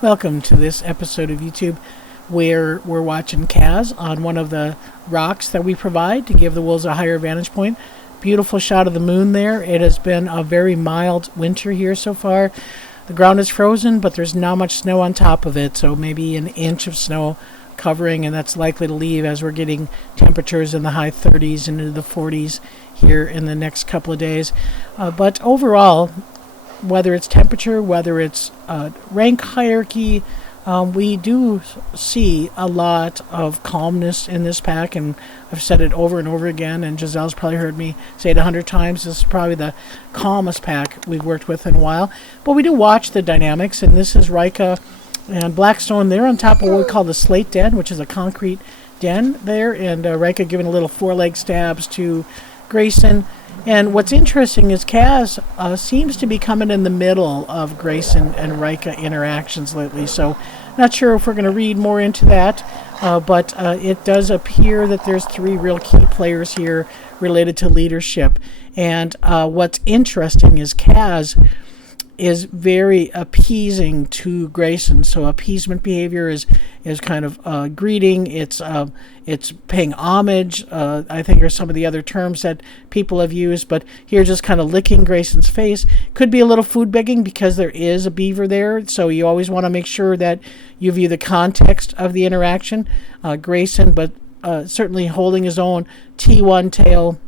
Welcome to this episode of YouTube where we're watching Kaz on one of the rocks that we provide to give the wolves a higher vantage point. Beautiful shot of the moon there. It has been a very mild winter here so far. The ground is frozen, but there's not much snow on top of it, so maybe an inch of snow covering, and that's likely to leave as we're getting temperatures in the high 30s and into the 40s here in the next couple of days. But overall, whether it's temperature, whether it's rank hierarchy, we do see a lot of calmness in this pack, and I've said it over and over again, and Giselle's probably heard me say it 100 times. This is probably the calmest pack we've worked with in a while. But we do watch the dynamics, and this is Rika and Blackstone. They're on top of what we call the slate den, which is a concrete den there, and Rika giving a little four-leg stabs to Grayson. And what's interesting is Kaz seems to be coming in the middle of Grayson and Rika interactions lately. So not sure if we're going to read more into that, but it does appear that there's three real key players here related to leadership. And what's interesting is Kaz is very appeasing to Grayson. So appeasement behavior is kind of greeting. It's paying homage. I think are some of the other terms that people have used. But here, just kind of licking Grayson's face. Could be a little food begging because there is a beaver there. So you always want to make sure that you view the context of the interaction. Grayson, but certainly holding his own T1 tail.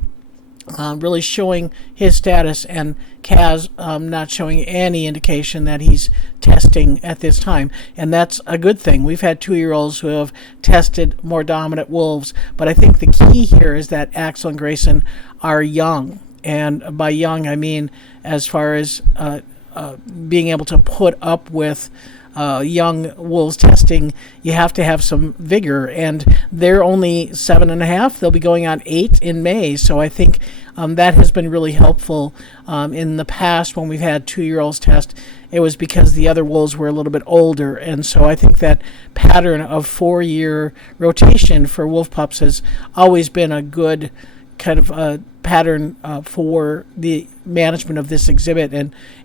Really showing his status, and Kaz not showing any indication that he's testing at this time. And that's a good thing. We've had 2-year-olds who have tested more dominant wolves, but I think the key here is that Axel and Grayson are young. And by young, I mean as far as being able to put up with young wolves testing, you have to have some vigor, and they're only 7.5. They'll be going on 8 in May, so I think that has been really helpful. In the past, when we've had 2-year-olds test, it was because the other wolves were a little bit older, and so I think that pattern of 4-year rotation for wolf pups has always been a good kind of pattern for the management of this exhibit,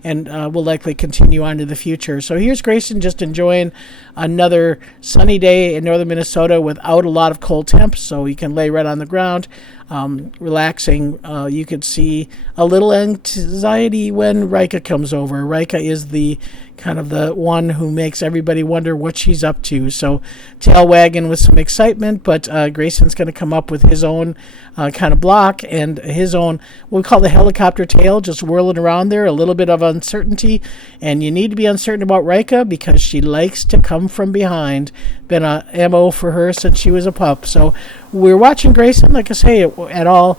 and will likely continue on to the future. So here's Grayson just enjoying another sunny day in northern Minnesota without a lot of cold temps, so he can lay right on the ground, relaxing. You could see a little anxiety when Rika comes over. Rika is the kind of the one who makes everybody wonder what she's up to. So tail wagging with some excitement, but Grayson's going to come up with his own kind of block and his own, what we call the helicopter tail, just whirling around there, a little bit of uncertainty. And you need to be uncertain about Rika because she likes to come from behind. Been a MO for her since she was a pup. So we're watching Grayson. Like I say, at all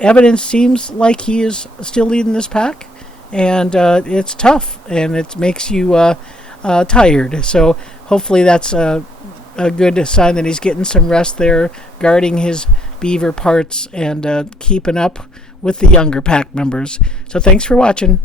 evidence seems like he is still leading this pack. And it's tough, and it makes you tired. So hopefully that's a good sign that he's getting some rest there, guarding his beaver parts, and keeping up with the younger pack members. So thanks for watching.